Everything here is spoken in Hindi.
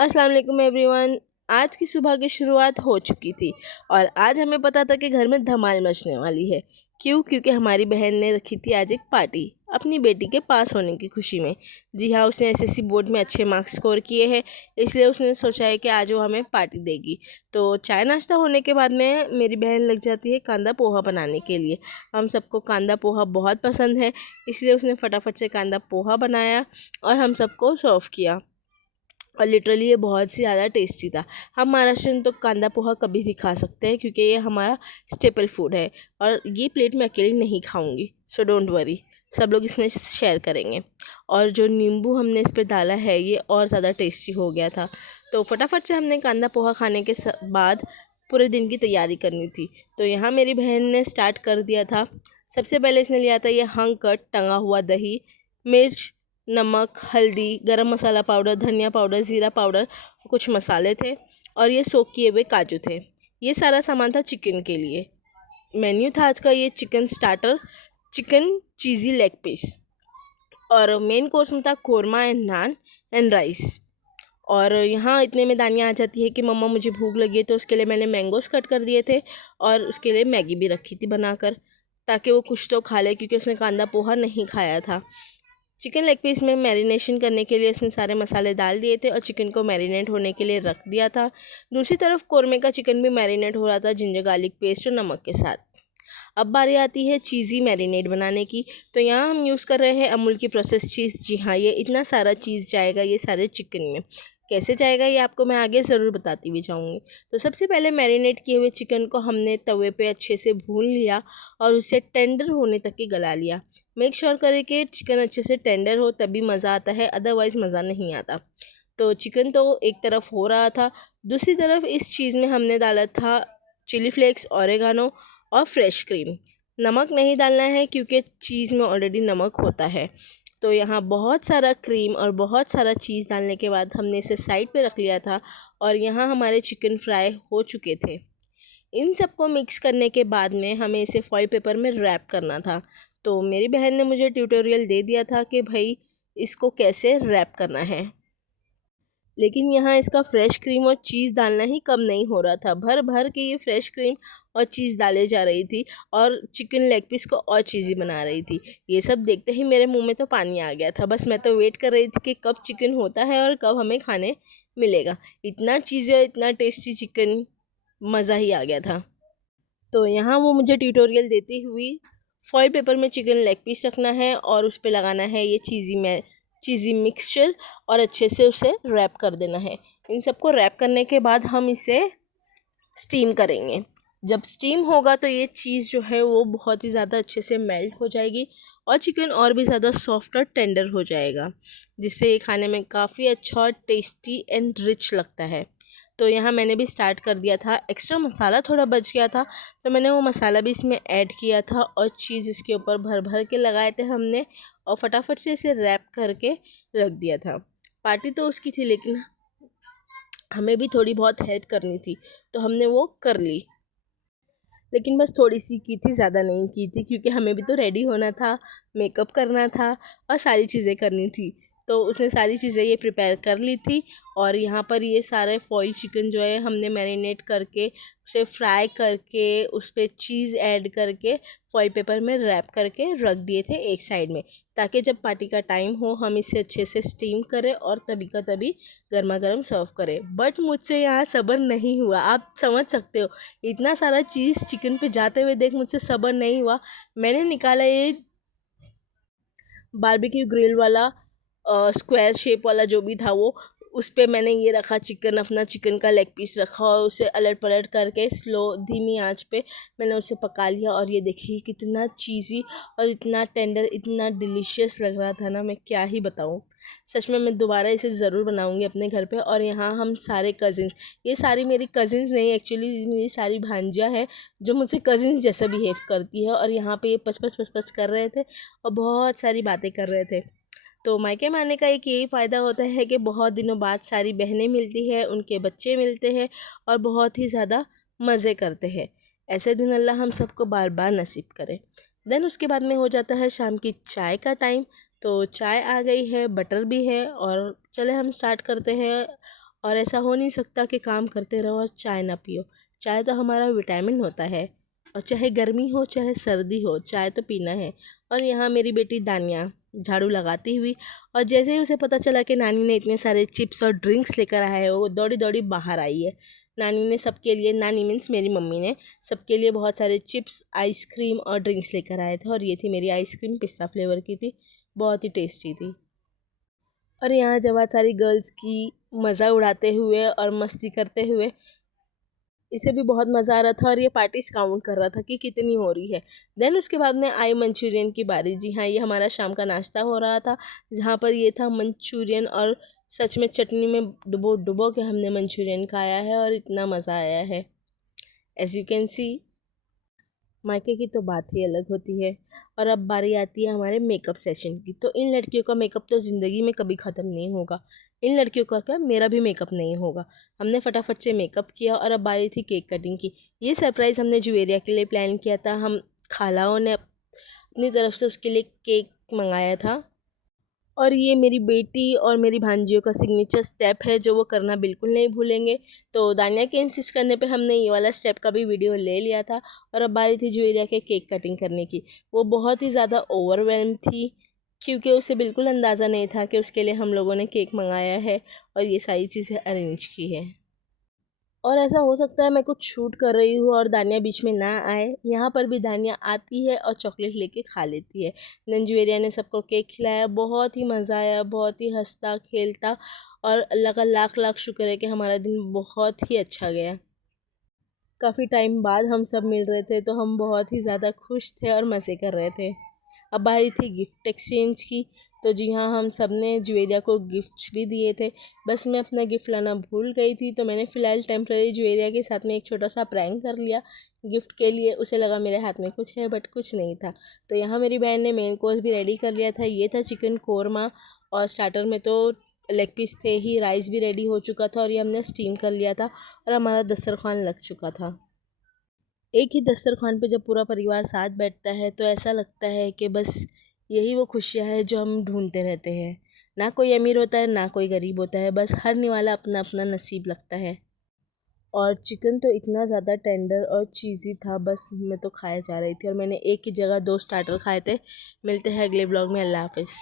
अस्सलाम वालेकुम एवरीवन। आज की सुबह की शुरुआत हो चुकी थी और आज हमें पता था कि घर में धमाल मचने वाली है। क्योंकि हमारी बहन ने रखी थी आज एक पार्टी अपनी बेटी के पास होने की खुशी में। जी हाँ, उसने एसएससी बोर्ड में अच्छे मार्क्स स्कोर किए हैं, इसलिए उसने सोचा है कि आज वो हमें पार्टी देगी। तो चाय नाश्ता होने के बाद में मेरी बहन लग जाती है कांदा पोहा बनाने के लिए। हम सबको कांदा पोहा बहुत पसंद है, इसलिए उसने फटाफट से कांदा पोहा बनाया और हम सबको सर्व किया। और लिटरली ये बहुत ही ज़्यादा टेस्टी था। हम महाराष्ट्रियन तो कांदा पोहा कभी भी खा सकते हैं क्योंकि ये हमारा स्टेपल फूड है और ये प्लेट मैं अकेली नहीं खाऊंगी, सो डोंट वरी, सब लोग इसमें शेयर करेंगे। और जो नींबू हमने इस पर डाला है ये और ज़्यादा टेस्टी हो गया था। तो फटाफट से हमने कांदा पोहा खाने के बाद पूरे दिन की तैयारी करनी थी। तो यहाँ मेरी बहन ने स्टार्ट कर दिया था। सबसे पहले इसने लिया था ये हंग कट टंगा हुआ दही, मिर्च, नमक, हल्दी, गरम मसाला पाउडर, धनिया पाउडर, ज़ीरा पाउडर, कुछ मसाले थे और ये सोक किए हुए काजू थे। ये सारा सामान था चिकन के लिए। मेन्यू था आज का ये chicken starter, chicken cheesy leg piece, और मेन कोर्स में था korma and naan and rice. और यहाँ इतने में दानिया आ जाती है कि मम्मा मुझे भूख लगी है, तो उसके लिए मैंने मैंगोस कट कर दिए थे और उसके लिए मैगी भी रखी थी बनाकर, ताकि वो कुछ तो खा ले क्योंकि उसने कांदा पोहा नहीं खाया था। चिकन लेग पीस में मैरिनेशन करने के लिए इसने सारे मसाले डाल दिए थे और चिकन को मैरिनेट होने के लिए रख दिया था। दूसरी तरफ कौरमे का चिकन भी मैरिनेट हो रहा था जिंजर गार्लिक पेस्ट और नमक के साथ। अब बारी आती है चीज़ी मैरिनेट बनाने की। तो यहाँ हम यूज़ कर रहे हैं अमूल की प्रोसेस चीज़। जी हाँ, ये इतना सारा चीज़ जाएगा ये सारे चिकन में। कैसे जाएगा ये आपको मैं आगे ज़रूर बताती भी जाऊँगी। तो सबसे पहले मैरिनेट किए हुए चिकन को हमने तवे पे अच्छे से भून लिया और उसे टेंडर होने तक के गला लिया। मेक श्योर करें कि चिकन अच्छे से टेंडर हो, तभी मज़ा आता है, अदरवाइज़ मज़ा नहीं आता। तो चिकन तो एक तरफ हो रहा था, दूसरी तरफ इस चीज़ में हमने डाला था चिली फ्लेक्स, ऑरेगानो और फ्रेश क्रीम। नमक नहीं डालना है क्योंकि चीज़ में ऑलरेडी नमक होता है। तो यहाँ बहुत सारा क्रीम और बहुत सारा चीज़ डालने के बाद हमने इसे साइड पे रख लिया था और यहाँ हमारे चिकन फ्राई हो चुके थे। इन सबको मिक्स करने के बाद में हमें इसे फॉइल पेपर में रैप करना था। तो मेरी बहन ने मुझे ट्यूटोरियल दे दिया था कि भाई इसको कैसे रैप करना है, लेकिन यहाँ इसका फ्रेश क्रीम और चीज़ डालना ही कम नहीं हो रहा था। भर भर के ये फ्रेश क्रीम और चीज़ डाले जा रही थी और चिकन लेग पीस को और चीज़ी बना रही थी। ये सब देखते ही मेरे मुंह में तो पानी आ गया था। बस मैं तो वेट कर रही थी कि कब चिकन होता है और कब हमें खाने मिलेगा। इतना चीज़ें और इतना टेस्टी चिकन, मज़ा ही आ गया था। तो यहाँ वो मुझे ट्यूटोरियल देती हुई फॉइल पेपर में चिकन लेग पीस रखना है और उस पर लगाना है ये चीज़ी मिक्सचर और अच्छे से उसे रैप कर देना है। इन सबको रैप करने के बाद हम इसे स्टीम करेंगे। जब स्टीम होगा तो ये चीज़ जो है वो बहुत ही ज़्यादा अच्छे से मेल्ट हो जाएगी और चिकन और भी ज़्यादा सॉफ्ट और टेंडर हो जाएगा, जिससे ये खाने में काफ़ी अच्छा और टेस्टी एंड रिच लगता है। तो यहाँ मैंने भी स्टार्ट कर दिया था। एक्स्ट्रा मसाला थोड़ा बच गया था तो मैंने वो मसाला भी इसमें ऐड किया था और चीज़ इसके ऊपर भर भर के लगाए थे हमने और फटाफट से इसे रैप करके रख दिया था। पार्टी तो उसकी थी लेकिन हमें भी थोड़ी बहुत हेल्प करनी थी तो हमने वो कर ली, लेकिन बस थोड़ी सी की थी, ज़्यादा नहीं की थी क्योंकि हमें भी तो रेडी होना था, मेकअप करना था और सारी चीज़ें करनी थी। तो उसने सारी चीज़ें ये प्रिपेयर कर ली थी और यहाँ पर ये सारे फॉइल चिकन जो है हमने मैरिनेट करके उसे फ्राई करके उस पर चीज़ ऐड करके फॉइल पेपर में रैप करके रख दिए थे एक साइड में, ताकि जब पार्टी का टाइम हो हम इसे अच्छे से स्टीम करें और तभी का तभी गर्मा गर्म सर्व करें। बट मुझसे यहाँ सब्र नहीं हुआ, आप समझ सकते हो, इतना सारा चीज़ चिकन पे जाते हुए देख मुझसे सब्र नहीं हुआ। मैंने निकाला ये बारबेक्यू ग्रिल वाला स्क्वायर शेप वाला जो भी था वो, उस पे मैंने ये रखा चिकन, अपना चिकन का लेग पीस रखा और उसे अलट पलट करके स्लो धीमी आंच पे मैंने उसे पका लिया। और ये देखिए कितना चीज़ी और इतना टेंडर, इतना डिलीशियस लग रहा था ना, मैं क्या ही बताऊँ। सच में मैं दोबारा इसे ज़रूर बनाऊँगी अपने घर पे। और यहाँ हम सारे कज़िन्स, ये सारी मेरी कज़िन्स नहीं, एक्चुअली मेरी सारी भांजियाँ हैं जो मुझसे कज़िन्स जैसा बिहेव करती है, और यहाँ पे ये पच पच पच पच कर रहे थे और बहुत सारी बातें कर रहे थे। तो मायके में आने का एक यही फ़ायदा होता है कि बहुत दिनों बाद सारी बहनें मिलती हैं, उनके बच्चे मिलते हैं और बहुत ही ज़्यादा मज़े करते हैं। ऐसे दिन अल्लाह हम सबको बार बार नसीब करे। देन उसके बाद में हो जाता है शाम की चाय का टाइम। तो चाय आ गई है, बटर भी है और चले हम स्टार्ट करते हैं और ऐसा हो नहीं सकता कि काम करते रहो और चाय ना पियो। चाय तो हमारा विटामिन होता है, और चाहे गर्मी हो चाहे सर्दी हो चाय तो पीना है। और यहाँ मेरी बेटी दानिया झाड़ू लगाती हुई, और जैसे ही उसे पता चला कि नानी ने इतने सारे चिप्स और ड्रिंक्स लेकर आया है, वो दौड़ी दौड़ी बाहर आई है। नानी ने सबके लिए, नानी मीन्स मेरी मम्मी ने सबके लिए बहुत सारे चिप्स, आइसक्रीम और ड्रिंक्स लेकर आए थे। और ये थी मेरी आइसक्रीम, पिस्ता फ्लेवर की थी, बहुत ही टेस्टी थी। और यहाँ जब बहुत सारी गर्ल्स की मज़ा उड़ाते हुए और मस्ती करते हुए, इसे भी बहुत मज़ा आ रहा था। और ये पार्टीज काउंट कर रहा था कि कितनी हो रही है। देन उसके बाद में आई मंचूरियन की बारी। जी हाँ, ये हमारा शाम का नाश्ता हो रहा था, जहाँ पर ये था मंचूरियन, और सच में चटनी में डुबो डुबो के हमने मंचूरियन खाया है और इतना मज़ा आया है। एज यू कैन सी, मायके की तो बात ही अलग होती है। और अब बारी आती है हमारे मेकअप सेशन की। तो इन लड़कियों का मेकअप तो ज़िंदगी में कभी ख़त्म नहीं होगा। इन लड़कियों का क्या, मेरा भी मेकअप नहीं होगा। हमने फटाफट से मेकअप किया और अब बारी थी केक कटिंग की। ये सरप्राइज़ हमने जुवेरिया के लिए प्लान किया था। हम खालाओं ने अपनी तरफ से उसके लिए केक मंगाया था। और ये मेरी बेटी और मेरी भांजियों का सिग्नेचर स्टेप है, जो वो करना बिल्कुल नहीं भूलेंगे। तो दानिया के इंसिस्ट करने पे हमने ये वाला स्टेप का भी वीडियो ले लिया था। और अब बारी थी जुएरिया के केक कटिंग करने की। वो बहुत ही ज़्यादा ओवरवेल्म थी, क्योंकि उसे बिल्कुल अंदाज़ा नहीं था कि उसके लिए हम लोगों ने केक मंगाया है और ये सारी चीज़ें अरेंज की है। और ऐसा हो सकता है मैं कुछ शूट कर रही हूँ और दानिया बीच में ना आए। यहाँ पर भी दानिया आती है और चॉकलेट लेके खा लेती है। नंजुएरिया ने सबको केक खिलाया, बहुत ही मज़ा आया, बहुत ही हंसता खेलता। और अल्लाह का लाख लाख शुक्र है कि हमारा दिन बहुत ही अच्छा गया। काफ़ी टाइम बाद हम सब मिल रहे थे, तो हम बहुत ही ज़्यादा खुश थे और मज़े कर रहे थे। अब बारी थी गिफ्ट एक्सचेंज की। तो जी हाँ, हम सब ने जुएरिया को गिफ्ट्स भी दिए थे। बस मैं अपना गिफ्ट लाना भूल गई थी, तो मैंने फ़िलहाल टेम्प्रेरी जुएरिया के साथ में एक छोटा सा प्रैंक कर लिया गिफ्ट के लिए। उसे लगा मेरे हाथ में कुछ है, बट कुछ नहीं था। तो यहाँ मेरी बहन ने मेन कोर्स भी रेडी कर लिया था। ये था चिकन कोरमा, और स्टार्टर में तो लेग पीस थे ही, राइस भी रेडी हो चुका था और ये हमने स्टीम कर लिया था। और हमारा दस्तरखान लग चुका था। एक ही दस्तरखान पे जब पूरा परिवार साथ बैठता है, तो ऐसा लगता है कि बस यही वो खुशियाँ हैं जो हम ढूंढते रहते हैं। ना कोई अमीर होता है ना कोई गरीब होता है, बस हर निवाला अपना अपना नसीब लगता है। और चिकन तो इतना ज़्यादा टेंडर और चीज़ी था, बस मैं तो खाए जा रही थी। और मैंने एक ही जगह 2 स्टार्टर खाए थे। मिलते हैं अगले ब्लॉग में। अल्लाह हाफिज़।